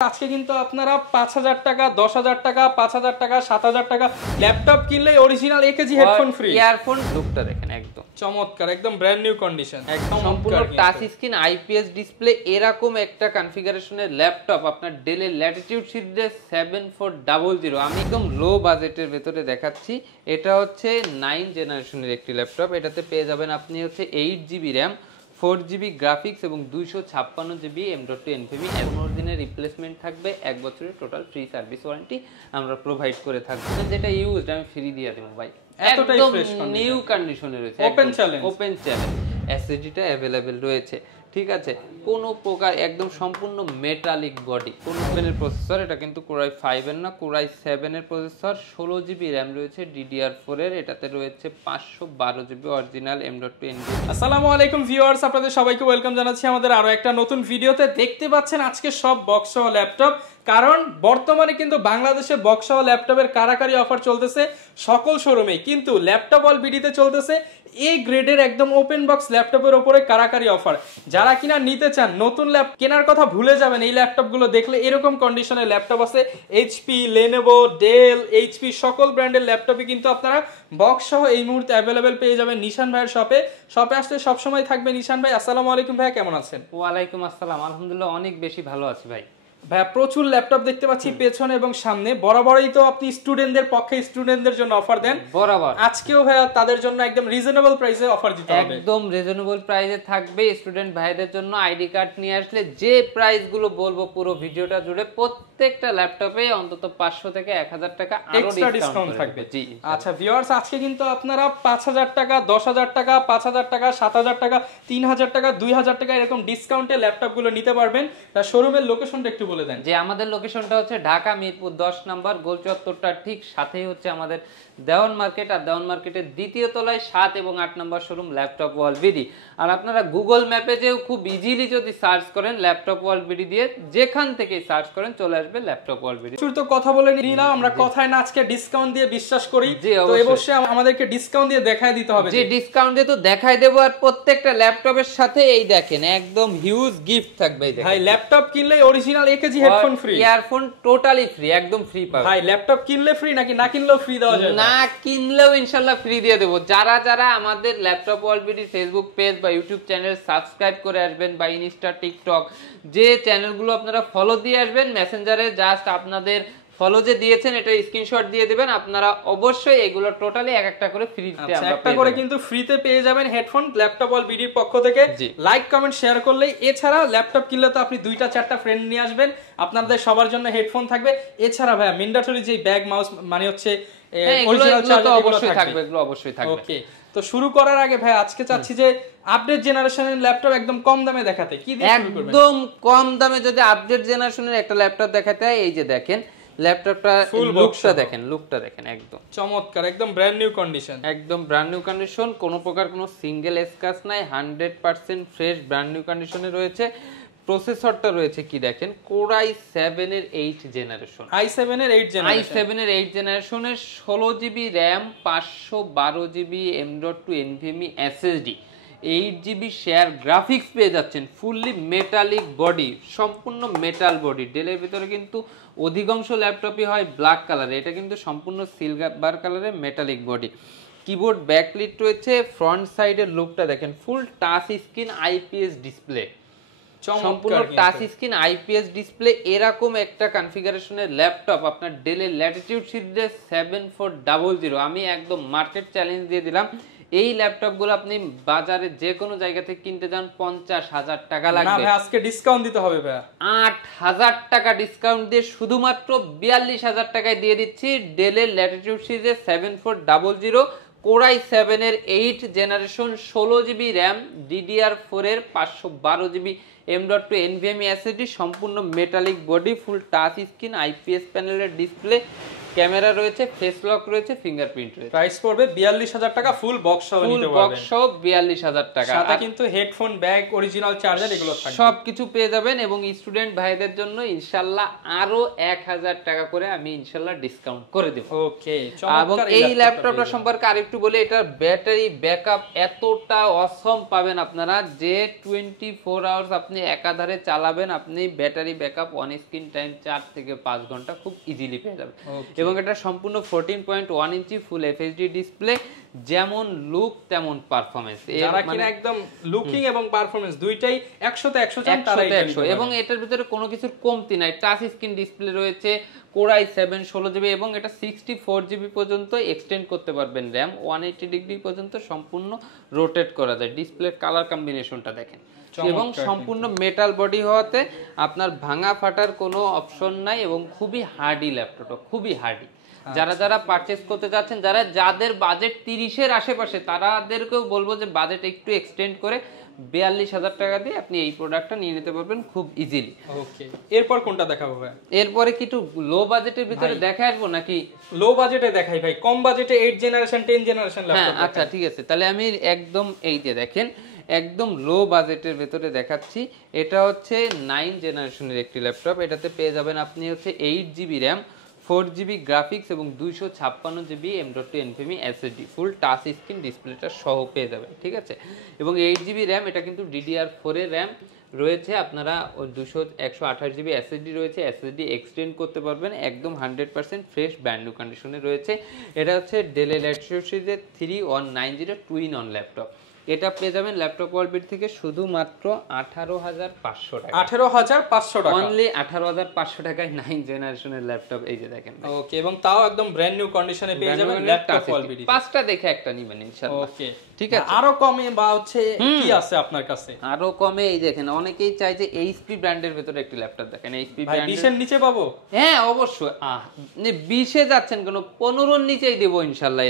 আজকে কিন্তু আপনারা 5000 টাকা 10000 টাকা 5000 টাকা 7000 টাকা ল্যাপটপ কিনলে original AKG headphone free. Earphone লুকটা দেখেন একদম চমৎকার, একদম ব্র্যান্ড নিউ কন্ডিশন, একদম সম্পূর্ণ টাচ স্ক্রিন আইপিএস ডিসপ্লে এরকম একটা কনফিগারেশনের ল্যাপটপ আপনার ডেলের ল্যাটিটিউড সিরিজের 7400। আমি একদম লো বাজেটের ভেতরে দেখাচ্ছি। এটা হচ্ছে 9 জেনারেশনের একটি ল্যাপটপ। এটাতে পেয়ে যাবেন আপনি হচ্ছে 8GB র্যাম, 4GB গ্রাফিক্স এবং 256GB M.2 NVMe। 15 দিনের রিপ্লেসমেন্ট থাকবে, 1 বছরের টোটাল ফ্রি সার্ভিস ওয়ারেন্টি আমরা প্রোভাইড করে থাকবো। যেটা ইউজড আমি ফ্রি দিয়ে দেবো ভাই, এতটাই ফ্রেশ নিউ কন্ডিশনে রয়েছে, ওপেন চ্যালেঞ্জ। এসএসডিটা अवेलेबल রয়েছে, ঠিক আছে। কোনো প্রকার একদম সম্পূর্ণ মেটালিক বডি, কোন ওপেনের প্রসেসর। এটা কিন্তু কোরাই 5 এর না, কোরাই 7 এর প্রসেসর। 16GB র্যাম রয়েছে DDR4 এর। এটাতে রয়েছে 512GB অরিজিনাল M.2 NVMe। আসসালামু আলাইকুম ভিউয়ার্স, আপনাদের সবাইকে ওয়েলকাম জানাচ্ছি আমাদের আরো একটা নতুন ভিডিওতে। দেখতে পাচ্ছেন আজকে সব বক্স সহ ল্যাপটপ, কারণ বর্তমানে কিন্তু বাংলাদেশে বক্স সহ ল্যাপটপের কারাকারি অফার চলতেছে সকল শোরুমে, কিন্তু ল্যাপটপ অল বিডিতে চলতেছে এ গ্রেডের একদম ওপেন বক্স ল্যাপটপের উপরে কারাকারি অফার। যারা কিনা নিতে চান, নতুন ল্যাপটপ কেনার কথা ভুলে যাবেন এই ল্যাপটপগুলো দেখলে। এরকম কন্ডিশনের ল্যাপটপ আছে এইচপি, লেনোভো, ডেল, এইচপি সকল ব্র্যান্ডের ল্যাপটপই কিন্তু আপনারা বক্স সহ এই মুহূর্তে অ্যাভেলেবেল পেয়ে যাবেন নিশান ভাইয়ের শপে। শপে আসলে সবসময় থাকবে নিশান ভাই। আসসালামু আলাইকুম ভাই, কেমন আছেন? ওয়ালাইকুম আসসালাম, আলহামদুলিল্লাহ অনেক বেশি ভালো আছি ভাই। ভাইয়া প্রচুর ল্যাপটপ দেখতে পাচ্ছি পেছনে এবং সামনে। বরাবরই তো আপনি স্টুডেন্টদের পক্ষে, স্টুডেন্টদের জন্য অফার দেন। বরাবর আজকেও ভাইয়া তাদের জন্য একদম রিজনেবল প্রাইসে অফার দিতে হবে। একদম রিজনেবল প্রাইসে থাকবে। স্টুডেন্ট ভাইদের জন্য আইডি কার্ড নিয়ে আসলে যে প্রাইস গুলো বলবো পুরো ভিডিওটা জুড়ে প্রত্যেকটা ল্যাপটপে অন্তত 500 থেকে 1000 টাকা আরো এক্সট্রা ডিসকাউন্ট থাকবে। জি আচ্ছা ভিউয়ার্স, আজকে কিন্তু আপনারা 5000 টাকা 10000 টাকা 5000 টাকা 7000 টাকা 3000 টাকা 2000 টাকা এরকম ডিসকাউন্টে ল্যাপটপ গুলো নিতে পারবেন। তার শোরুমের লোকেশনটা একটু বলে দেন। যে আমাদের লোকেশনটা হচ্ছে ঢাকা মিরপুর 10 নম্বর, গোল চত্বরটা ঠিক সাথেই হচ্ছে আমাদের দেওয়ান মার্কেট। আর দেওয়ান মার্কেটের দ্বিতীয় তলায় 7 এবং 8 নম্বর শোরুম ল্যাপটপ ওয়ার্ল্ড বিডি। আর আপনারা গুগল ম্যাপে যেও খুব ইজিলি যদি সার্চ করেন ল্যাপটপ ওয়ার্ল্ড বিডি দিয়ে, যেখান থেকে সার্চ করেন চলে আসবে ল্যাপটপ ওয়ার্ল্ড বিডি। তো কথা বলে নিলাম আমরা, কথায় না আজকে ডিসকাউন্ট দিয়ে বিশ্বাস করি, তো অবশ্যই আমাদেরকে ডিসকাউন্ট দিয়ে দেখায় দিতে হবে। যে ডিসকাউন্ট দিয়ে তো দেখাই দেব। আর প্রত্যেকটা ল্যাপটপের সাথে এই দেখেন একদম হিউজ গিফট থাকবে। ভাই ল্যাপটপ কিনলে original AKG headphone free, earphone totally free, একদম ফ্রি পাবেন। ভাই ল্যাপটপ কিনলে ফ্রি নাকি না কিনলেও ফ্রি দেওয়া যাবে? না কিনলেও ইনশাআল্লাহ ফ্রি দিয়ে দেব। যারা যারা আমাদের laptop world BD Facebook page বা ইউটিউব চ্যানেল সাবস্ক্রাইব করে আসবেন, বা ইনস্টা, টিকটক যে চ্যানেলগুলো আপনারা ফলো দিয়ে আসবেন, মেসেঞ্জারে জাস্ট আপনাদের ফলো যে দিয়েছেন এটা স্ক্রিনশট দিয়ে দিবেন। আপনারা অবশ্যই এগুলো টোটালি এক একটা করে ফ্রিতে আমরা একটা করে কিন্তু ফ্রিতে পেয়ে যাবেন হেডফোন ল্যাপটপ অল বিডির পক্ষ থেকে। লাইক কমেন্ট শেয়ার করলেই। এছাড়া ল্যাপটপ কিনলে তো আপনি 2টা 4টা ফ্রেন্ড নিয়ে আসবেন, আপনাদের সবার জন্য হেডফোন থাকবে। এছাড়া ভাইয়া ম্যান্ডেটরি যে ব্যাগ মাউস মানে হচ্ছে অরিজিনাল চার্জার অবশ্যই থাকবে, এগুলো অবশ্যই থাকবে। ওকে, তো শুরু করার আগে ভাই আজকে চাচ্ছি যে আপডেট জেনারেশনের ল্যাপটপ একদম কম দামে দেখাতে। কি দিয়ে শুরু করবেন? একদম কম দামে যদি আপডেট জেনারেশনের একটা ল্যাপটপ দেখাতে হয়, এই যে দেখেন ল্যাপটপটা লুকটা দেখেন একদম চমৎকার, একদম ব্র্যান্ড নিউ কন্ডিশন, একদম ব্র্যান্ড নিউ কন্ডিশন। কোনো প্রকার কোনো সিঙ্গেল স্ক্র্যাচ নাই, 100% ফ্রেশ ব্র্যান্ড নিউ কন্ডিশনে রয়েছে। প্রসেসরটা রয়েছে কি দেখেন, কোরাই 7 এর 8 জেনারেশন, i7 এর 8 জেনারেশনের 16GB RAM, 512GB M.2 NVMe SSD, 8GB share graphics পেয়ে যাচ্ছেন। ফুললি মেটালিক বডি, সম্পূর্ণ মেটাল বডি। ডেলের ভিতরে কিন্তু অধিকাংশ ল্যাপটপই হয় ব্ল্যাক কালারে, এটা কিন্তু সম্পূর্ণ সিলভার কালারে মেটালিক বডি। কিবোর্ড ব্যাকলিট রয়েছে। ফ্রন্ট সাইডের লুকটা দেখেন, ফুল টাচ স্ক্রিন আইপিএস ডিসপ্লে, সম্পূর্ণ টাচ স্ক্রিন আইপিএস ডিসপ্লে এরকম একটা কনফিগারেশনের ল্যাপটপ আপনার ডেলের ল্যাটিটিউড সিরিজের 7400। আমি একদম মার্কেট চ্যালেঞ্জ দিয়ে দিলাম, এই ল্যাপটপগুলো আপনি বাজারে যে কোনো জায়গা থেকে কিনতে যান 50,000 টাকা লাগবে। না ভাই আজকে ডিসকাউন্ট দিতে হবে ভাই, 8000 টাকা ডিসকাউন্ট দিয়ে শুধুমাত্র 42000 টাকায় দিয়ে দিচ্ছি ডেলের ল্যাটিটিউড সিরিজের 7400, কোরাই 7 এর 8 জেনারেশন, 16GB র্যাম, DDR4 এর 512GB M.2 NVMe SSD, সম্পূর্ণ মেটালিক বডি, ফুল টাচ স্ক্রিন আইপিএস প্যানেলের ডিসপ্লে, ক্যামেরা রয়েছে, ফেস লক রয়েছে, ফিঙ্গারপ্রিন্ট রয়েছে। প্রাইস পড়বে 42,000 টাকা, ফুল বক্স সহ নিতে পারবেন। বক্স সহ 42,000 টাকা। সাথে কিন্তু হেডফোন, ব্যাগ, অরিজিনাল চার্জার এগুলো থাকবে, সবকিছু পেয়ে যাবেন। এবং স্টুডেন্ট ভাইদের জন্য ইনশাআল্লাহ আরো 1000 টাকা করে আমি ইনশাআল্লাহ ডিসকাউন্ট করে দেব। ওকে। এবং এই ল্যাপটপটা সম্পর্কে আরেকটু বলি, এটার ব্যাটারি ব্যাকআপ এতটা অসম পাবেন আপনারা যে 24 আওয়ার্স আপনি একাধারে চালাবেন, আপনি battery backup on screen time 4 থেকে 5 ঘন্টা খুব ইজিলি পেয়ে যাবেন। এবং এটা সম্পূর্ণ 14.1 ইঞ্চি ফুল এফএইচডি ডিসপ্লে, যেমন লুক তেমন পারফরম্যান্স। যারা কিনা একদম লুকিং এবং পারফরম্যান্স দুইটাই 100 তে 100 চান তারা এটা নিতে পারবে। এবং এটার ভিতরে কোনো কিছুর কমতি নাই। টাচ স্ক্রিন ডিসপ্লে রয়েছে, Core i7 16GB, এবং এটা 64GB পর্যন্ত এক্সটেন্ড করতে পারবেন র‍্যাম, 180 ডিগ্রি পর্যন্ত সম্পূর্ণ রোটেট করা যায়। ডিসপ্লে কালার কম্বিনেশনটা দেখেন, এবং সম্পূর্ণ মেটাল বডি হওয়াতে আপনার ভাঙা ফাটার কোনো অপশন নাই, এবং খুবই হার্ডি ল্যাপটপটা, খুবই হার্ডি। যারা যারা পারচেজ করতে যাচ্ছেন, যাদের বাজেট 30-এর আশেপাশে, তাদেরকেও বলবো যে বাজেট একটু এক্সটেন্ড করে 42,000 টাকা দিয়ে আপনি এই প্রোডাক্টটা নিয়ে নিতে পারবেন খুব ইজিলি। ওকে, এরপর কোনটা দেখাবো ভাই? এরপরে কি একটু লো বাজেটের ভিতরে দেখাই আসবো নাকি? লো বাজেটে দেখাই ভাই, কম বাজেটে 8 জেনারেশন 10 জেনারেশন ল্যাপটপ। হ্যাঁ আচ্ছা ঠিক আছে, তাহলে আমি একদম এই যে দেখেন একদম লো বাজেটের ভেতরে দেখাচ্ছি। এটা হচ্ছে 9 জেনারেশনের একটি ল্যাপটপ। এটাতে পেয়ে যাবেন আপনি হচ্ছে 8GB র্যাম, 4GB গ্রাফিক্স এবং 256GB M.2 NVMe SSD, ফুল টাচ স্ক্রিন ডিসপ্লেটা সহ পেয়ে যাবেন, ঠিক আছে। এবং 8GB র্যাম, এটা কিন্তু DDR4 এর র্যাম রয়েছে। আপনারা 128GB SSD রয়েছে, SSD এক্সটেন্ড করতে পারবেন, একদম 100% ফ্রেশ ব্র্যান্ড নিউ কন্ডিশনে রয়েছে। এটা হচ্ছে ডেল ল্যাটিটিউড সিরিজের 3190 টুইন অন ল্যাপটপ। এটা পেয়ে যাবেন ল্যাপটপ ওয়ার্ল্ড থেকে শুধুমাত্র 18,500 টাকা। 18,500 টাকা, অনলি 18,500 টাকায় 9 জেনারেশনের ল্যাপটপ। এই যে দেখেন, ওকে, এবং তাও একদম ব্র্যান্ড নিউ কন্ডিশনে পেয়ে যাবেন ল্যাপটপ ওয়ার্ল্ড। পাঁচটা দেখে একটা নিবেন ইনশাআল্লাহ। ওকে, ঠিক আছে। আরো কমে বা হচ্ছে কি আছে আপনার কাছে? আরো কমে এই দেখেন, অনেকেই চায় যে এইচপি ব্র্যান্ডের ভিতরে একটি ল্যাপটপ দেখেন। এইচপি ব্র্যান্ড 20 এর নিচে পাবো? হ্যাঁ অবশ্যই। 20 এ যাচ্ছেন কেন, 15 এর নিচেই দেব ইনশাআল্লাহ।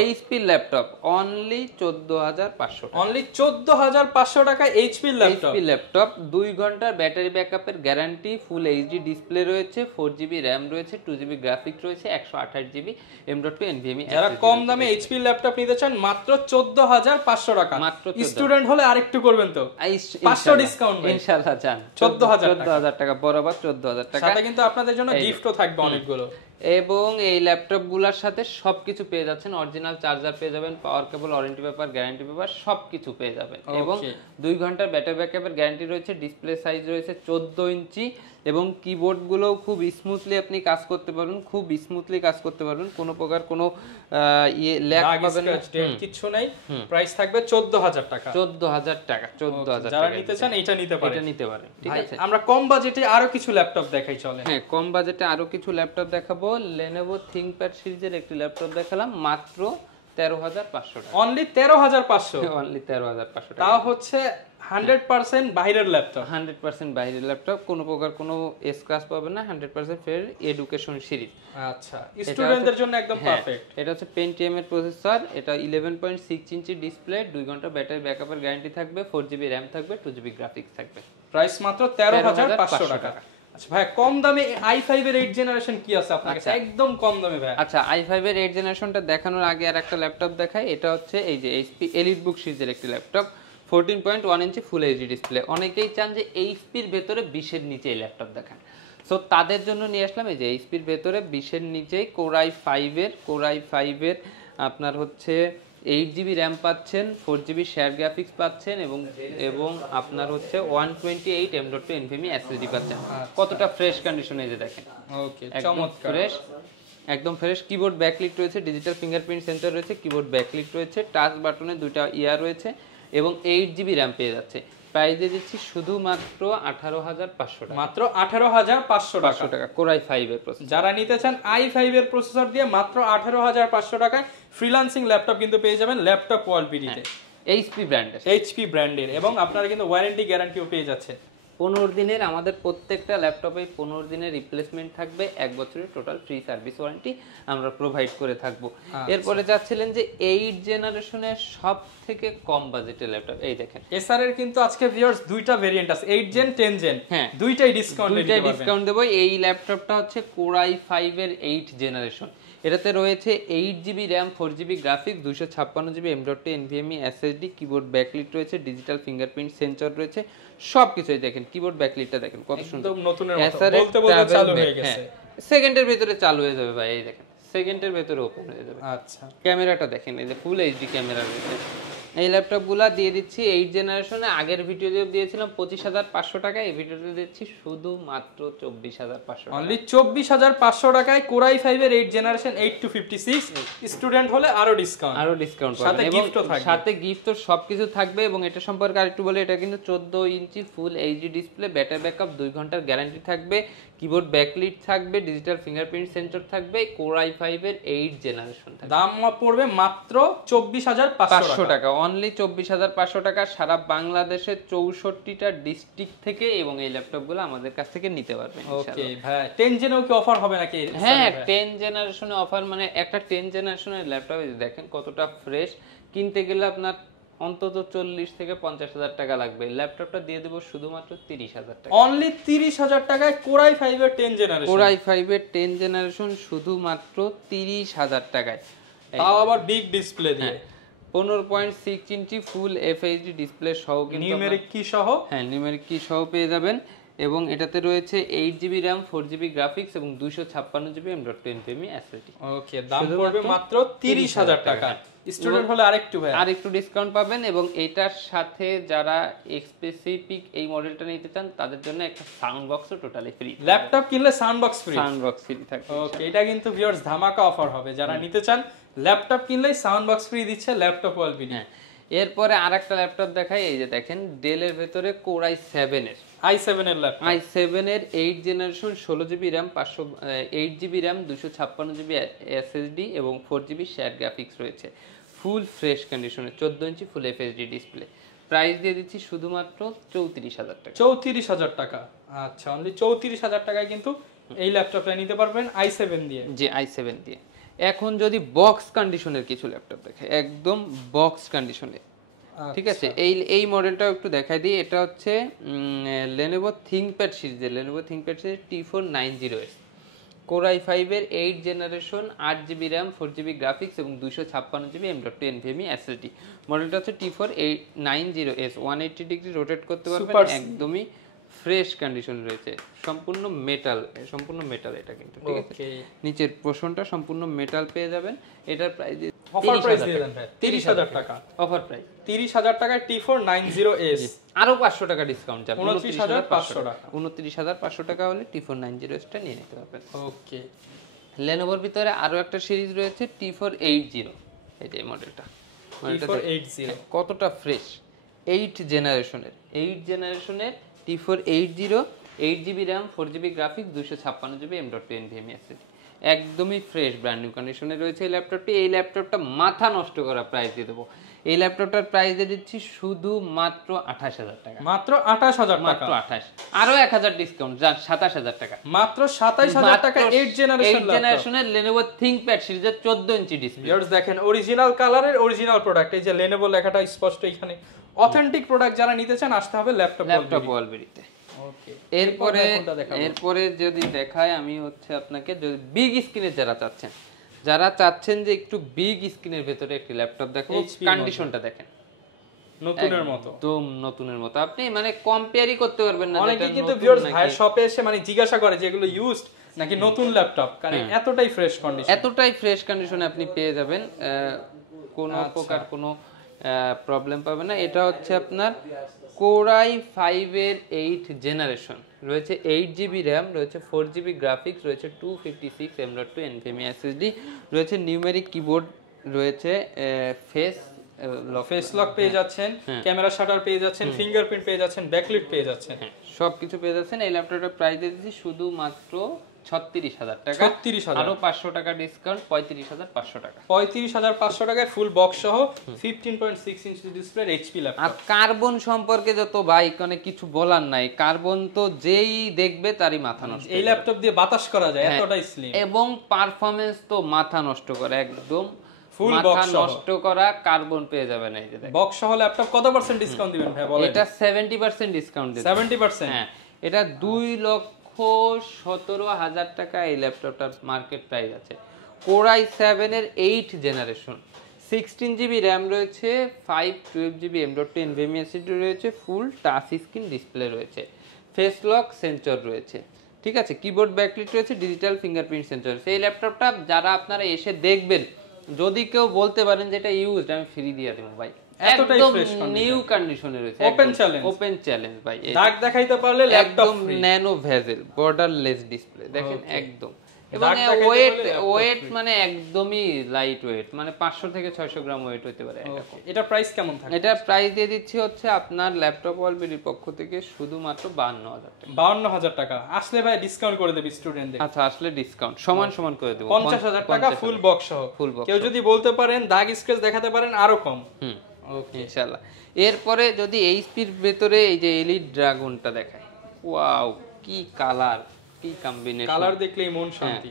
এইচপি ল্যাপটপ অনলি 14,500 টাকা। অনলি 14,500 টাকা এইচপি ল্যাপটপ। এইচপি ল্যাপটপ 2 ঘন্টার ব্যাটারি ব্যাকআপের গ্যারান্টি, ফুল এইচডি ডিসপ্লে রয়েছে, 4GB র্যাম রয়েছে, 2GB গ্রাফিক্স রয়েছে, 128GB M.2 NVMe। যারা কম দামে এইচপি ল্যাপটপ নিতে চান মাত্র 14,500 টাকা। মাত্র স্টুডেন্ট হলে আরেকটু করবেন তো, 500 ডিসকাউন্ট ইনশাআল্লাহ চান। 14,000 টাকা বরাবর 14,000 টাকা। সাথে কিন্তু আপনাদের জন্য গিফটও থাকবে অনেকগুলো। এবং এই ল্যাপটপ গুলার সাথে সবকিছু পেয়ে যাচ্ছেন, অরিজিনাল চার্জার পেয়ে যাবেন, পাওয়ার কেবল, ওয়ারেন্টি পেপার, গ্যারান্টি পেপার সবকিছু পেয়ে যাবেন। এবং 2 ঘন্টার ব্যাটারি ব্যাকআপের গ্যারান্টি রয়েছে। ডিসপ্লে সাইজ রয়েছে 14 ইঞ্চি, এবং কিবোর্ড গুলো খুব স্মুথলি আপনি কাজ করতে পারবেন, খুব স্মুথলি কাজ করতে পারবেন, কোনো প্রকার কোনো ল্যাগ পাবেন না, কিছু নাই। প্রাইস থাকবে 14,000 টাকা। 14,000 টাকা, 14,000 যারা নিতে চান এটা নিতে পারেন। ঠিক আছে, আমরা কম বাজেটে আরো কিছু ল্যাপটপ দেখাই, চলে। হ্যাঁ, কম বাজেটে আরো কিছু ল্যাপটপ দেখাবো। Lenovo ThinkPad সিরিজের একটি ল্যাপটপ দেখালাম মাত্র 13,500 টাকা। অনলি 13,500, অনলি 13,500 টাকা। তাও হচ্ছে 100% বাইরের ল্যাপটপ। 100% বাইরের ল্যাপটপ, কোনো প্রকার কোনো স্ক্র্যাচ পাবেন না, 100% ফের এডুকেশন সিরিজ। আচ্ছা, স্টুডেন্টদের জন্য একদম পারফেক্ট। এটা হচ্ছে Pentium এর প্রসেসর, এটা 11.6 ইঞ্চি ডিসপ্লে, 2 ঘন্টা ব্যাটারি ব্যাকআপের গ্যারান্টি থাকবে, 4GB র্যাম থাকবে, 2GB গ্রাফিক্স থাকবে। প্রাইস মাত্র 13,500 টাকা। আচ্ছা ভাই, কম দামে i5 এর 8 জেনারেশন কি আছে আপনার কাছে? একদম কম দামে ভাই। আচ্ছা, i5 এর 8 জেনারেশনটা দেখানোর আগে আর একটা ল্যাপটপ দেখাই। এটা হচ্ছে এই যে HP EliteBook সিরিজের একটি ল্যাপটপ, 14.1 ইঞ্চি ফুল এইচডি ডিসপ্লে। অনেকেই চান যে এইচপির ভেতরে 20 এর নিচে এই ল্যাপটপ দেখান, সো তাদের জন্য নিয়ে আসলাম এই যে এইচপির ভেতরে 20 এর নিচেই Core i5 এর আপনার হচ্ছে 8GB র্যাম পাচ্ছেন, 4GB শেয়ার গ্রাফিক্স পাচ্ছেন, এবং আপনার হচ্ছে 128 M.2 NVMe SSD পাচ্ছেন। কতটা ফ্রেশ কন্ডিশনে এই যে দেখেন। ওকে, চমৎকার, ফ্রেশ, একদম ফ্রেশ। কিবোর্ড ব্যাকলিট রয়েছে, ডিজিটাল ফিঙ্গারপ্রিন্ট সেন্সর রয়েছে, কিবোর্ড ব্যাকলিট রয়েছে, টাচ বাটনে 2টা ইয়ার রয়েছে, এবং 8GB র্যাম পেয়ে যাচ্ছে। প্রাইস দিয়ে দিচ্ছি শুধুমাত্র 18,500 টাকা। মাত্র 18,500 টাকা। Core i5 এর প্রসেসর। যারা নিতে চান i5 এর প্রসেসর দিয়ে মাত্র 18,500 টাকায় ফ্রিল্যান্সিং ল্যাপটপ কিন্তু পেয়ে যাবেন ল্যাপটপ ওয়ার্ল্ড বিডিতে। এইচপি ব্র্যান্ডের, এইচপি ব্র্যান্ডের, এবং আপনারা কিন্তু ওয়ারেন্টি গ্যারান্টিও পেয়ে যাচ্ছে। 15 দিনের আমাদের প্রত্যেকটা ল্যাপটপে 15 দিনের রিপ্লেসমেন্ট থাকবে, 1 বছরের টোটাল ফ্রি সার্ভিস ওয়ারেন্টি আমরা প্রোভাইড করে থাকব। এরপরে যাচ্ছিলেন যে 8 জেনারেশনের সব থেকে কম বাজেটের ল্যাপটপ, এই দেখেন এসআর এর কিন্তু আজকে ভিউয়ার্স দুইটা ভেরিয়েন্ট আছে, 8 জেন 10 জেন, হ্যাঁ দুইটাই ডিসকাউন্ট দেব। এই ল্যাপটপটা হচ্ছে Core i5 এর 8 জেনারেশন। এটাতে রয়েছে 8GB RAM, 4GB graphics, 256GB M.2 NVMe SSD, keyboard backlit রয়েছে, ডিজিটাল ফিঙ্গারপ্রিন্ট সেন্সর রয়েছে, সবকিছুই দেখেন। কিবোর্ড ব্যাকলিটটা দেখেন কত সুন্দর, একদম নতুনের মতো, বলতে বলতে চালু হয়ে গেছে। সেকেন্ডের ভিতরে চালু হয়ে যাবে ভাই, এই দেখেন সেকেন্ডের ভিতরে ওপেন হয়ে যাবে। আচ্ছা, ক্যামেরাটা দেখেন, এই যে ফুল এইচডি ক্যামেরা রয়েছে। এই ল্যাপটপগুলো দিয়ে দিচ্ছি 8 জেনারেশনে, আগের ভিডিওতে দিয়েছিলাম 25,500 টাকা, এই ভিডিওতে দিচ্ছি শুধু মাত্র 24,500 টাকা। অনলি 24,500 টাকায় Core i5 এর 8 জেনারেশন 8 to 56, স্টুডেন্ট হলে আরো ডিসকাউন্ট পাবেন এবং সাথে গিফট তো সবকিছু থাকবে। এবং এটা সম্পর্কে আরেকটু বলি, এটা কিন্তু 14 inch full HD display, battery backup 2 ঘন্টার গ্যারান্টি থাকবে, কিবোর্ড ব্যাকলিট থাকবে, ডিজিটাল ফিঙ্গারপ্রিন্ট সেন্সর থাকবে, Core i5 এর 8 জেনারেশন থাকবে। দাম পড়বে মাত্র 24,500 টাকা, অনলি 24,500 টাকা। সারা বাংলাদেশে 64টা ডিস্ট্রিক্ট থেকে এবং এই ল্যাপটপগুলো আমাদের কাছ থেকে নিতে পারবেন ইনশাআল্লাহ। ওকে ভাই, 10 জেনেও কি অফার হবে নাকি? হ্যাঁ, 10 জেনারেশনে অফার, মানে একটা 10 জেনারেশনের ল্যাপটপ দেখেন কতটা ফ্রেশ। কিনতে গেলে আপনার অন্তত 40 থেকে 50,000 টাকা লাগবে, ল্যাপটপটা দিয়ে দেব শুধুমাত্র 30,000 টাকা। অনলি 30,000 টাকায় Core i5 এর 10 জেনারেশন, Core i5 এর 10 জেনারেশন শুধুমাত্র 30,000 টাকায়, তাও আবার বিগ ডিসপ্লে দিয়ে। 15.6 ইঞ্চি ফুল এফএইচডি ডিসপ্লে সহ, নিউমেরিক কি সহ, হ্যাঁ নিউমেরিক কি সহ পেয়ে যাবেন। এবং এটাতে রয়েছে 8GB র্যাম, 4GB গ্রাফিক্স এবং 256GB M.2 NVMe SSD। ওকে, দাম পড়বে মাত্র 30,000 টাকা। স্টুডেন্ট হলে আরেকটু ডিসকাউন্ট পাবেন। এবং এটার সাথে যারা স্পেসিফিক এই মডেলটা নিতে চান তাদের জন্য একটা সাউন্ড বক্সও টোটালি ফ্রি, ল্যাপটপ কিনলে সাউন্ড বক্স ফ্রি থাকবে। ওকে, এটা কিন্তু ভিউয়ার্স ধামাকা অফার হবে, যারা নিতে চান ল্যাপটপ কিনলেই সাউন্ড বক্স ফ্রি দিচ্ছে ল্যাপটপ ওয়ালপি। হ্যাঁ, এরপরে আরেকটা ল্যাপটপ দেখাই, এই যে দেখেন ডেলের ভেতরে Core i7 এর ল্যাপটপ, i7 এর 8 generation, 16GB RAM, 8GB RAM, 256GB SSD এবং 4GB শেয়ার গ্রাফিক্স রয়েছে, ফুল ফ্রেশ কন্ডিশনে, 14 ইঞ্চি ফুল এফএইচডি ডিসপ্লে। প্রাইস দিয়ে দিচ্ছি শুধুমাত্র 34,000 টাকা। 34,000 টাকা। আচ্ছা, অনলি 34,000 টাকায় কিন্তু এই ল্যাপটপটা নিতে পারবেন i7 দিয়ে। জি, i7 দিয়ে। এখন যদি বক্স কন্ডিশনের কিছু ল্যাপটপ দেখে, একদম বক্স কন্ডিশনে, ঠিক আছে, এই মডেলটাও একটু দেখাই দিই। এটা হচ্ছে Lenovo ThinkPad সিরিজের, Lenovo ThinkPad series T490S, Core i5 এর 8 generation, 8GB RAM, 4GB graphics এবং 256GB M.2 NVMe SSD। মডেলটা হচ্ছে T490S, 180 ডিগ্রি রোটেট করতে পারবেন, একদমই ফ্রেশ কন্ডিশন রয়েছে, সম্পূর্ণ মেটাল এটা কিন্তু, ঠিক আছে। নিচের পোর্শনটা সম্পূর্ণ মেটাল পেয়ে যাবেন। এটার প্রাইস অফার প্রাইস দিয়ে দেন ভাই, 30,000 টাকা। অফার প্রাইস 30,000 টাকায় T490S, আরো 500 টাকা ডিসকাউন্ট যাবে, 29,500 টাকা। 29,500 টাকা হলে T490S টা নিয়ে নিতে পারবেন। ওকে, Lenovoর ভিতরে আরো একটা সিরিজ রয়েছে T480, এই যে মডেলটা T480 কতটা ফ্রেশ, 8 জেনারেশনের T480, 8GB RAM, 4GB graphics, 256GB M.2 NVMe SSD, একদমই ফ্রেশ ব্র্যান্ড নিউ কন্ডিশনে রয়েছে এই ল্যাপটপটি। এই ল্যাপটপটা মাথা নষ্ট করা প্রাইস দিয়ে দেবো। এই ল্যাপটপটার প্রাইস দিয়ে দিচ্ছি শুধু মাত্র 28,000 টাকা, মাত্র 28,000 টাকা, মাত্র 28, আরো 1000 ডিসকাউন্ট, যা 27,000 টাকা, মাত্র 27,000 টাকা। 8 জেনারেশনের Lenovo ThinkPad সিরিজের 14 ইঞ্চি ডিসপ্লে। ভিউয়ার্স দেখেন, অরিজিনাল কালারের অরিজিনাল প্রোডাক্ট, এই যে Lenovo লেখাটা স্পষ্ট এখানে, অথেন্টিক প্রোডাক্ট যারা নিতে চান আসতে হবে ল্যাপটপ ওয়ালবেরিতে। ওকে, এরপরে যদি দেখাই আমি হচ্ছে আপনাকে, যদি বিগ স্ক্রিনে যারা চাচ্ছেন যে একটু বিগ স্ক্রিনের ভেতরে একটি ল্যাপটপ দেখো, কন্ডিশনটা দেখেন নতুনের মতো, আপনি মানে কম্পেয়ারই করতে পারবেন না। অনেকে কিন্তু ভিউয়ার্স ভাইয়ের শপে এসে মানে জিজ্ঞাসা করে যে এগুলো ইউজড নাকি নতুন ল্যাপটপ, কারণ এতটাই ফ্রেশ কন্ডিশনে আপনি পেয়ে যাবেন, কোনো প্রকার কোনো প্রবলেম পাবেন না। এটা হচ্ছে আপনার Core i5 এর 8 জেনারেশন, রয়েছে 8GB র্যাম, রয়েছে 4GB গ্রাফিক্স, রয়েছে 256 M.2 NVMe SSD, রয়েছে নিউমেরিক কিবোর্ড, রয়েছে ফেস ফেস লক পেয়ে যাচ্ছেন, ক্যামেরা শাটার পেয়ে যাচ্ছেন, ফিঙ্গারপ্রিন্ট পেয়ে যাচ্ছেন, ব্যাকলিট পেয়ে যাচ্ছেন, সবকিছু পেয়ে যাচ্ছেন। এই ল্যাপটপটার প্রাইস দিয়েছি শুধুমাত্র 36,000 টাকা, 36,000 আরো 500 টাকা ডিসকাউন্ট, 35,500 টাকা। 35,500 টাকায় ফুল বক্স সহ 15.6 ইঞ্চি ডিসপ্লে এইচপি আর ল্যাপটপ। কার্বন সম্পর্কে যত ভাই মানে কিছু বলার নাই, কার্বন তো যেই দেখবে তারই মাথা নষ্ট। এই ল্যাপটপ দিয়ে বাতাস করা যায়, এতটাই স্লিম এবং পারফরম্যান্স তো মাথা নষ্ট করে, একদম ফুল মাথা বক্স নষ্ট করা কার্বন পেয়ে যাবেন। এই যে দেখেন বক্স সহ ল্যাপটপ কত পার্সেন্ট ডিসকাউন্ট দিবেন ভাই বলেন? এটা 70% ডিসকাউন্ট দিচ্ছি। 70%? হ্যাঁ, এটা 2,17,000 টাকা এই ল্যাপটপটার মার্কেট প্রাইস আছে। Core i7 এর 8 জেনারেশন, 16 জিবি র্যাম রয়েছে, 512 জিবি M.2 NVMe SSD রয়েছে, ফুল টাচ স্ক্রিন ডিসপ্লে রয়েছে, ফেস লক সেন্সর রয়েছে, ঠিক আছে, কিবোর্ড ব্যাকলিট রয়েছে, ডিজিটাল ফিঙ্গারপ্রিন্ট সেন্সর রয়েছে। এই ল্যাপটপটা যারা আপনারা এসে দেখবেন, যদি কেউ বলতে পারেন যে এটা ইউজড, আমি ফ্রি দিয়ে দেবো ভাই। এতটাই একদম ফ্রেশ নিউ কন্ডিশনে রয়েছে, ওপেন চ্যালেঞ্জ, ওপেন চ্যালেঞ্জ ভাই। দাগ দেখাইতে পারলে ল্যাপটপ একদম ন্যানো ভেজেল বর্ডারলেস ডিসপ্লে দেখেন একদম। এবং দাগ দেখাইতে ওয়েট পারলে ওয়েট মানে একদমই লাইট ওয়েট, মানে 500 থেকে 600 গ্রাম ওয়েট হতে পারে। এটা প্রাইস কেমন থাকে? এটা প্রাইস দিয়ে দিচ্ছি হচ্ছে আপনার ল্যাপটপ ওয়ালবিডির পক্ষ থেকে শুধুমাত্র 52,000 টাকা। 52,000 টাকা আসলে ভাই ডিসকাউন্ট করে দেব স্টুডেন্টদের। আচ্ছা, আসলে ডিসকাউন্ট সমান সমান করে দেব, 50,000 টাকা ফুল বক্স সহ। Full box. কেউ যদি বলতে পারেন দাগ স্কেচ দেখাতে পারেন আরো কম। ওকে ইনশাআল্লাহ। এরপরে যদি এইচপির ভেতরে এই যে এলিট ড্রাগনটা দেখায়, ওয়াও কি কালার, কি কম্বিনেশন, কালার দেখলেই মন শান্তি।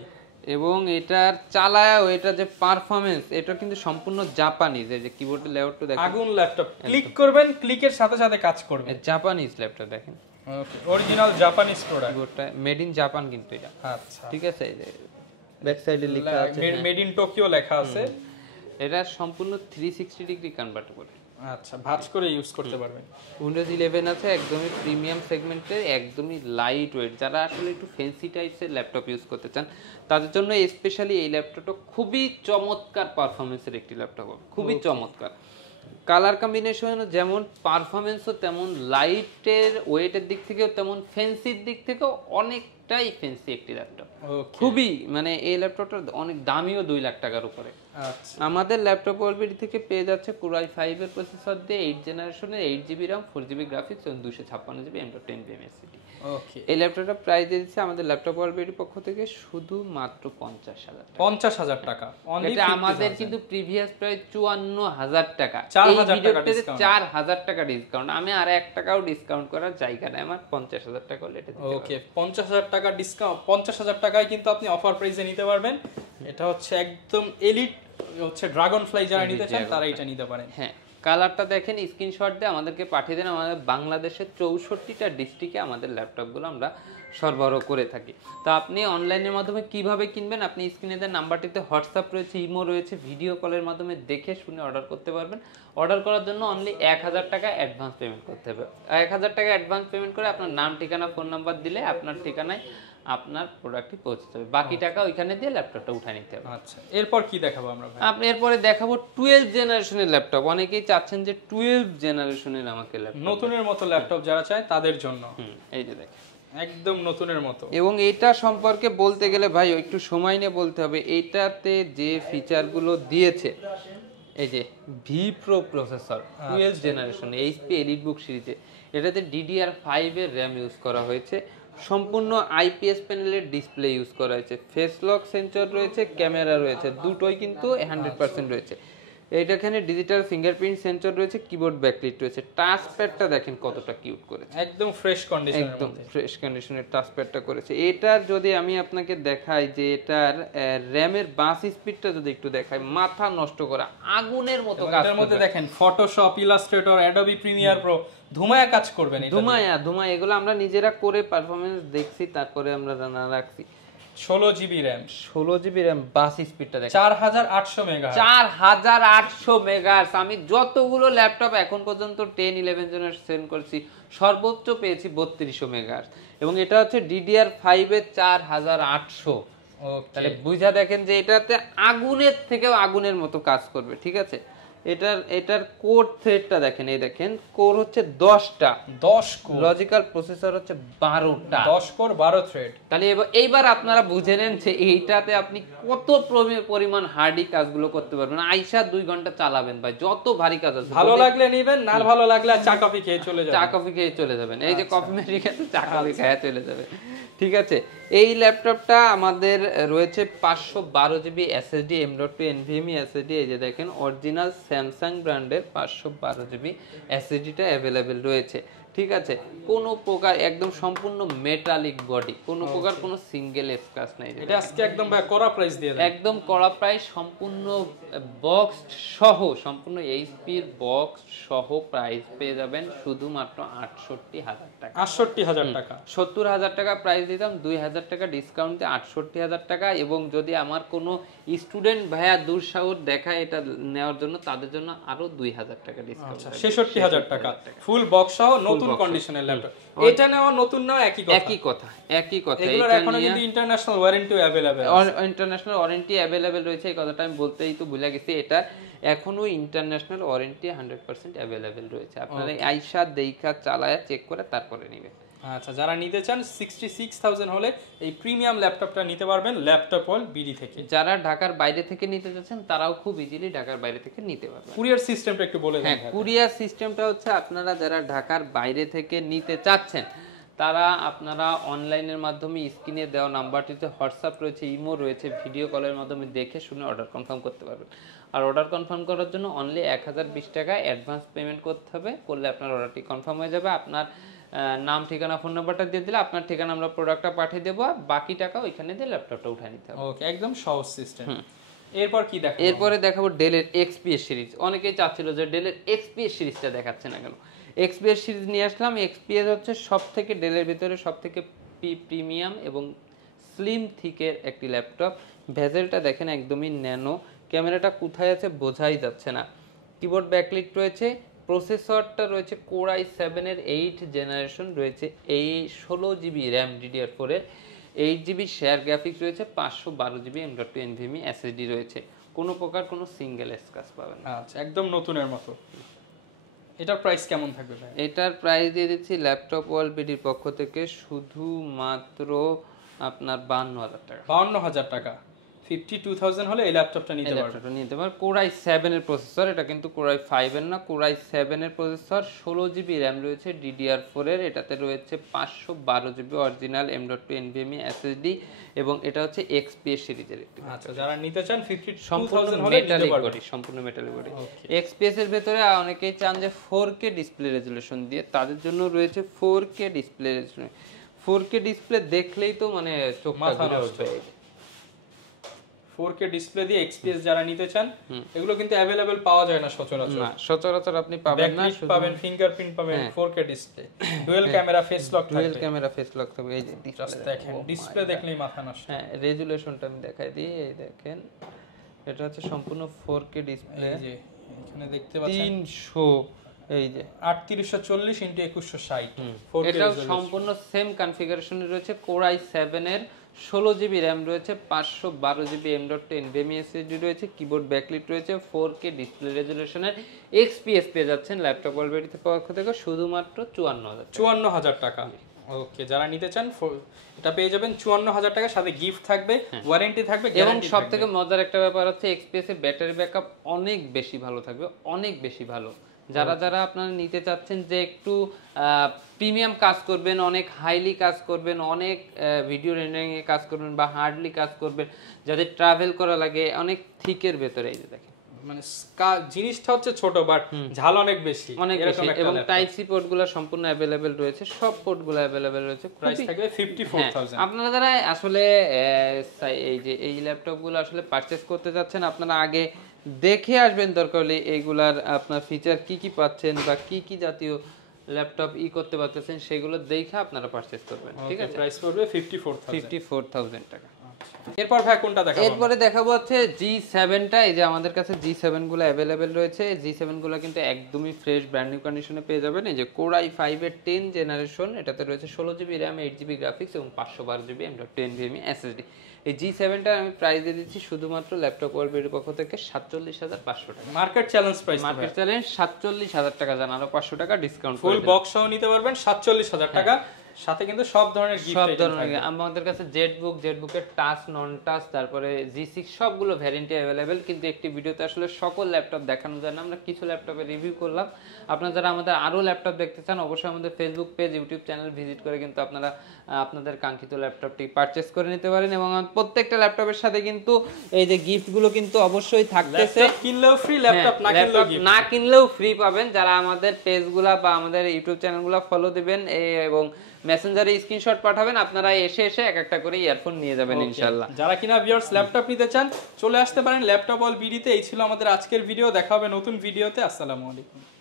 এবং এটার চালায় এটা যে পারফরম্যান্স, এটা কিন্তু সম্পূর্ণ জাপানিজ। এই যে কিবোর্ডের লেআউটটা দেখেন, আগুন ল্যাপটপ, ক্লিক করবেন ক্লিকের সাথে সাথে কাজ করবে। জাপানিজ ল্যাপটপ দেখেন, ওকে অরিজিনাল জাপানিজ প্রোডাক্ট। কিবোর্ডটা মেড ইন জাপান কিন্তু এটা, আচ্ছা ঠিক আছে। এই যে ব্যাক সাইডে লেখা আছে মেড ইন টোকিও লেখা আছে। এটা সম্পূর্ণ 360 ডিগ্রি কনভার্টেবল। আচ্ছা, ভাঁজ করে ইউজ করতে পারবেন। উইন্ডোজ 11 আছে, একদমই প্রিমিয়াম সেগমেন্টের, একদমই লাইট ওয়েট। যারা আসলে একটু ফ্যান্সি টাইপসের ল্যাপটপ ইউজ করতে চান তাদের জন্য স্পেশালি এই ল্যাপটপটা খুবই চমৎকার পারফরমেন্সের একটি ল্যাপটপ, খুবই চমৎকার। কালার কম্বিনেশন যেমন, পারফরমেন্সও তেমন, লাইটের ওয়েটের দিক থেকেও তেমন, ফ্যান্সির দিক থেকেও অনেকটাই ফ্যান্সি একটি ল্যাপটপ। খুবই মানে এই ল্যাপটপটা অনেক দামিও, 2 লাখ টাকার উপরে। আচ্ছা, আমাদের ল্যাপটপ অলরেডি থেকে পেয়ে যাচ্ছে Core i5 এর প্রসেসর দিয়ে 8 জেনারেশনের, 8 জিবি র্যাম, 4 জিবি গ্রাফিক্স এবং 256 জিবি M.2 NVMe SSD। ওকে এই ল্যাপটপটা প্রাইস দিয়েছে আমাদের ল্যাপটপ অলরেডির পক্ষ থেকে শুধুমাত্র 50,000 টাকা। 50,000 টাকা। এটা আমাদের কিন্তু প্রিভিয়াস প্রাইস 54,000 টাকা। 4,000 টাকা 4,000 টাকা ডিসকাউন্ট। আমি আর 1 টাকাও ডিসকাউন্ট করার জায়গা নাই আমার, 50,000 টাকা হলে এটা দিতে ওকে 50,000 টাকা ডিসকাউন্ট, 50,000 টাকায় কিন্তু আপনি অফার প্রাইসে নিতে পারবেন। এটা হচ্ছে একদম এলিট, হচ্ছে ড্রাগন ফ্লাই যারা নিতে চান তারা এটা নিতে পারেন। হ্যাঁ, কালারটা দেখেন, স্ক্রিনশট দিয়ে আমাদেরকে পাঠিয়ে দেন। আমাদের বাংলাদেশের 64টা ডিস্ট্রিক্টে আমাদের ল্যাপটপগুলো আমরা সরবরাহ করে থাকি। তো আপনি অনলাইনের মাধ্যমে কিভাবে কিনবেন, আপনি স্ক্রিনে দেওয়া নাম্বারটিতে হোয়াটসঅ্যাপ রয়েছে, ইমো রয়েছে, ভিডিও কলের মাধ্যমে দেখে শুনে অর্ডার করতে পারবেন। অর্ডার করার জন্য অনলি 1,000 টাকা অ্যাডভান্স পেমেন্ট করতে হবে। 1,000 টাকা অ্যাডভান্স পেমেন্ট করে আপনার নাম, ঠিকানা, ফোন নাম্বার দিলে আপনার ঠিকানায় আপনার প্রোডাক্টটি পৌঁছে যাবে। বাকি টাকা ওইখানে দিয়ে ল্যাপটপটা উঠে নিতে হবে। আচ্ছা, এরপর কি দেখাবো আমরা ভাই? আপনি এরপরে দেখাবো 12 জেনারেশনের ল্যাপটপ। অনেকেই চাচ্ছেন যে 12 জেনারেশনের আমাকে ল্যাপটপ, নতুনের মতো ল্যাপটপ যারা চায় তাদের জন্য। এই যে দেখেন একদম নতুনের মতো। এবং এটা সম্পর্কে বলতে গেলে ভাই একটু সময় নিয়ে বলতে হবে। এইটাতে যে ফিচারগুলো দিয়েছে, এই যে V pro processor, 12 generation HP EliteBook সিরিজে, এটাতে DDR5 এর র্যাম ইউজ করা হয়েছে, সম্পূর্ণ আইপিএস প্যানেলের ডিসপ্লে ইউজ করা হয়েছে, ফেস লক সেন্সর রয়েছে, ক্যামেরা রয়েছে, দুটোই কিন্তু 100% রয়েছে। এইটাখানে ডিজিটাল ফিঙ্গারপ্রিন্ট সেন্সর রয়েছে, কিবোর্ড ব্যাকলিট রয়েছে, টাচ প্যাডটা দেখেন কতটা কিউট করেছে, একদম ফ্রেশ কন্ডিশনের একদম ফ্রেশ কন্ডিশনের টাচ প্যাডটা করেছে। এটার যদি আমি আপনাকে দেখাই যে এটার র্যামের বাস স্পিডটা যদি একটু দেখাই, মাথা নষ্ট করা আগুনের মতো কাজ এর মধ্যে দেখেন Photoshop, Illustrator, Adobe Premiere Pro ধুমায়া কাজ করবেন। এটা ধুমায়া এগুলো আমরা নিজেরা করে পারফরম্যান্স দেখছি, তারপরে আমরা জানা রাখছি। 16 জিবি র্যাম, 16 জিবি র্যাম, বাস স্পিডটা দেখেন 4800 মেগা, 4800 মেগাহার্টজ। আমি যতগুলো ল্যাপটপ এখন পর্যন্ত 10, 11 জনের সেন্ড করেছি, সর্বোচ্চ পেয়েছি 3200 মেগাহার্টজ। এবং এটা হচ্ছে DDR5 এর 4800। তাহলে বুঝা দেখেন যে এটাতে আগুনের থেকেও আগুনের মতো কাজ করবে, ঠিক আছে। এটার কোর থ্রেডটা দেখেন, এই দেখেন কোর হচ্ছে 10টা, 10 কোর, লজিক্যাল প্রসেসর হচ্ছে 12টা, 10 কোর 12 থ্রেড। তাহলে এইবার আপনারা বুঝে নেন যে এইটাতে আপনি কত পরিমাণ হার্ডি কাজগুলো করতে পারবেন। আইসা 2 ঘন্টা চালাবেন ভাই, যত ভারী কাজ আছে, ভালো লাগলে নেবেন, না ভালো লাগলে চা কফি খেয়ে চলে যাবেন। চা কফি খেয়ে চলে যাবেন, এই যে কফি মেরিকাতে চা কফি খেয়ে চলে যাবে। ঠিক আছে, এই ল্যাপটপটা আমাদের রয়েছে 512 GB SSD M.2 NVMe SSD. এই যে দেখেন অরিজিনাল স্যামসাং ব্র্যান্ডের 512 জিবি এসএসডিটা অ্যাভেলেবেল রয়েছে। ঠিক আছে, কোনো প্রকার একদম সম্পূর্ণ মেটালিক বডি, কোনো প্রকার কোনো সিঙ্গেল স্ক্র্যাচ নাই। এটা আজকে একদম কড়া প্রাইস দিয়ে দেন, একদম কড়া প্রাইস, সম্পূর্ণ বক্স সহ, সম্পূর্ণ এইচপি এর বক্স সহ প্রাইস পেয়ে যাবেন শুধুমাত্র 68,000 টাকা। 68,000 টাকা। 70,000 টাকা প্রাইস দিতাম, 2,000 টাকা ডিসকাউন্টে 68,000 টাকা। এবং যদি আমার কোনো স্টুডেন্ট ভাইয়া দুঃসাহস দেখায় এটা নেওয়ার জন্য, তাদের জন্য আরো 2,000 টাকা ডিসকাউন্ট। 66,000 টাকা ফুল বক্স সহ নতুন কন্ডিশনের ল্যাপটপ। এটা নেওয়া নতুন নাও একই কথা, একই কথা। এগুলোর এখনো কিন্তু ইন্টারন্যাশনাল ওয়ারেন্টি अवेलेबल আছে। ইন্টারন্যাশনাল ওয়ারেন্টি अवेलेबल রয়েছে, এই কথাটা আমি বলতেই তো ভুলে গেছি। এটা এখনো ইন্টারন্যাশনাল ওয়ারেন্টি 100% अवेलेबल রয়েছে। আপনারা আইসা দেখা চালায়া চেক করে তারপরে নেবেন। আচ্ছা, যারা নিতে চান 66,000 হলে এই প্রিমিয়াম ল্যাপটপটা নিতে পারবেন ল্যাপটপ ওয়াল বিডি থেকে। যারা ঢাকার বাইরে থেকে নিতে চাচ্ছেন তারাও খুব ইজিলি ঢাকার বাইরে থেকে নিতে পারবেন। কুরিয়ার সিস্টেমটা একটু বলে দেন। হ্যাঁ, কুরিয়ার সিস্টেমটা হচ্ছে আপনারা যারা ঢাকার বাইরে থেকে নিতে চাচ্ছেন তারা আপনারা অনলাইনের মাধ্যমে স্ক্রিনে দেওয়া নাম্বারটিতে হোয়াটসঅ্যাপ রয়েছে, ইমো রয়েছে, ভিডিও কলের মাধ্যমে দেখে শুনে অর্ডার কনফার্ম করতে পারবেন। আর অর্ডার কনফার্ম করার জন্য অনলি 1020 টাকা অ্যাডভান্স পেমেন্ট করতে হবে, করলে আপনার অর্ডারটি কনফার্ম হয়ে যাবে। আপনার নাম, ঠিকানা, ফোন নাম্বারটা দিয়ে দিলে আপনার ঠিকানা আমরা প্রোডাক্টটা পাঠিয়ে দেবো, আর বাকি টাকা ওইখানে দিয়ে ল্যাপটপটা উঠিয়ে নিতে হবে। ওকে, একদম সহজ সিস্টেম। এরপর কি দেখাবো? এরপরে দেখাবো ডেলের XPS সিরিজ। অনেকেই চাচ্ছিল যে ডেলের XPS সিরিজটা দেখাচ্ছে না কেন। XPS সিরিজ নিয়ে আসলাম। XPS হচ্ছে সবথেকে ডেলের ভিতরে সবথেকে প্রিমিয়াম এবং স্লিম থিকের একটি ল্যাপটপ। ভেজেলটা দেখেন একদমই ন্যানো, ক্যামেরাটা কোথায় আছে বোঝাই যাচ্ছে না। কিবোর্ড ব্যাকলিট রয়েছে, প্রসেসরটা রয়েছে Core i7 এর 8th জেনারেশন রয়েছে, এই 16 জিবি র্যাম DDR4 এর, 8 জিবি শেয়ার গ্রাফিক্স রয়েছে, 512 জিবি M.2 NVMe SSD রয়েছে। কোনো প্রকার কোনো সিঙ্গেল স্ক্র্যাচ পাবেন না। আচ্ছা, একদম নতুনের মতো। এটার প্রাইস কেমন থাকবে ভাই? এটার প্রাইস দিয়ে দিচ্ছি ল্যাপটপ ওয়াল বিডির পক্ষ থেকে শুধুমাত্র আপনার 52,000 টাকা। 52,000 টাকা। 52,000 হলে এই ল্যাপটপটা নিতে পারবেন। নিতে পারবেন। Core i7 এর প্রসেসর, এটা কিন্তু Core i5 এর না, Core i7 এর প্রসেসর, 16 জিবি র্যাম রয়েছে DDR4 এর, এটাতে রয়েছে 512 GB original M.2 NVMe SSD এবং এটা হচ্ছে XPS সিরিজের একটি। আচ্ছা, যারা নিতে চান 52,000 হলে নিতে মেটালিক পারবেন। বডি, সম্পূর্ণ মেটালিক বডি। XPS এর ভিতরে অনেকেই চান যে 4K ডিসপ্লে রেজোলিউশন দিয়ে, তাদের জন্য রয়েছে 4K display resolution. 4K display দেখলেই তো মানে চোখ মাথা নষ্ট হয়ে যায়। 4K ডিসপ্লে দিয়ে XPS যারা নিতে চান, এগুলো কিন্তু अवेलेबल পাওয়া যায় না সচরাচর। না, সচরাচর আপনি পাবেন না। ব্যাকলিট পাবেন, ফিঙ্গারপ্রিন্ট পাবেন, 4K display, dual camera face lock থাকবে। ডুয়াল ক্যামেরা ফেস লক থাকবে। এই যে জাস্ট দেখেন, ডিসপ্লে দেখলেই মাথা নষ্ট। হ্যাঁ, রেজোলিউশনটা আমি দেখাই দিই। এই দেখেন, এটা হচ্ছে সম্পূর্ণ 4K ডিসপ্লে। এই যে এখানে দেখতে পাচ্ছেন 300, এই যে 3840 × 2160। এটাও সম্পূর্ণ সেম কনফিগারেশনে রয়েছে। Core i7 এর 16 জিবি র্যাম রয়েছে, 512 জিবি M.2 NVMe SSD রয়েছে, কিবোর্ড ব্যাকলিট রয়েছে, 4K ডিসপ্লে রেজোলিউশনের XPS পেয়ে যাচ্ছেন ল্যাপটপ ওয়ালবেরিতে পক্ষ থেকে শুধুমাত্র 54,000 টাকা। ওকে, যারা নিতে চান এটা পেয়ে যাবেন 54,000 টাকার সাথে গিফট থাকবে, ওয়ারেন্টি থাকবে, এবং সবথেকে মজার একটা ব্যাপার হচ্ছে XPS এর ব্যাটারি ব্যাকআপ অনেক বেশি ভালো থাকবে, অনেক বেশি ভালো। যারা আপনারা নিতে চাচ্ছেন যে একটু প্রিমিয়াম কাজ করবেন, অনেক হাইলি কাজ করবেন, অনেক ভিডিও রেন্ডারিং এ কাজ করবেন বা হার্ডলি কাজ করবেন, যাদের ট্রাভেল করা লাগে, অনেক থিকের ভেতরে, এই যে দেখেন মানে জিনিসটা হচ্ছে ছোট বাট ঝাল অনেক বেশি, এবং টাইপ সি পোর্টগুলো সম্পূর্ণ अवेलेबल রয়েছে, সব পোর্টগুলো अवेलेबल রয়েছে। প্রাইস থাকবে 54,000। আপনারা যারা আসলে এই যে এই ল্যাপটপগুলো আসলে পারচেজ করতে যাচ্ছেন, আপনারা আগে দেখে আসবেন দরকার হলে এইগুলার আপনার ফিচার কি কি পাচ্ছেন বা কি কি জাতীয় ল্যাপটপ করতে পারতেছেন, সেগুলো দেখে আপনারা পারচেজ করবেন। ঠিক আছে, প্রাইস পড়বে 54,000 54,000 টাকা। এরপর ভাই কোনটা দেখাবো? এরপরে দেখাবো হচ্ছে G7টা। এই যে আমাদের কাছে G7 গুলো অ্যাভেলেবেল রয়েছে। G7 গুলো কিন্তু একদমই ফ্রেশ ব্র্যান্ড নিউ কন্ডিশনে পেয়ে যাবেন। এই যে Core i5 এর 10 জেনারেশন, এটাতে রয়েছে 16GB RAM, 8GB গ্রাফিক্স এবং 512GB M.2 NVMe SSD। এই G7টা আমি প্রাইস দিয়ে দিচ্ছি শুধুমাত্র ল্যাপটপ ওয়ার্ল্ডের পক্ষ থেকে 47,500 টাকা। Market challenge price, market challenge 47,000 টাকা, জান আরো 500 টাকা ডিসকাউন্ট। ফুল বক্স সহ নিতে পারবেন 47,000 টাকা, সাথে কিন্তু সব ধরনের গিফট। সব ধরনের আমাদের কাছে জেটবুকের টাচ, নন টাচ, তারপরে G6 সবগুলো ভ্যারিয়েন্টে অ্যাভেলেবেল। কিন্তু একটি ভিডিওতে আসলে সকল ল্যাপটপ দেখানো যায় না, আমরা কিছু ল্যাপটপের রিভিউ করলাম। আপনারা যারা আমাদের আরো ল্যাপটপ দেখতে চান অবশ্যই আমাদের Facebook page, YouTube channel visit করে কিন্তু আপনারা আপনাদের কাঙ্ক্ষিত ল্যাপটপটি পারচেজ করে নিতে পারেন। এবং প্রত্যেকটা ল্যাপটপের সাথে কিন্তু এই যে গিফটগুলো কিন্তু অবশ্যই থাকতেছে। কিনলেও ফ্রি, ল্যাপটপ না কিনলেও ফ্রি পাবেন। যারা আমাদের পেজগুলা বা আমাদের ইউটিউব চ্যানেলগুলো ফলো দিবেন এবং মেসেঞ্জারে স্ক্রিনশট পাঠাবেন, আপনারা এসে এক একটা করে ইয়ারফোন নিয়ে যাবেন ইনশাআল্লাহ। যারা কিনা ভিউয়ার্স ল্যাপটপ নিতে চান চলে আসতে পারেন ল্যাপটপ অল বিডিতে। এই ছিল আমাদের আজকের ভিডিও, দেখা হবে নতুন ভিডিওতে। আসসালামু আলাইকুম।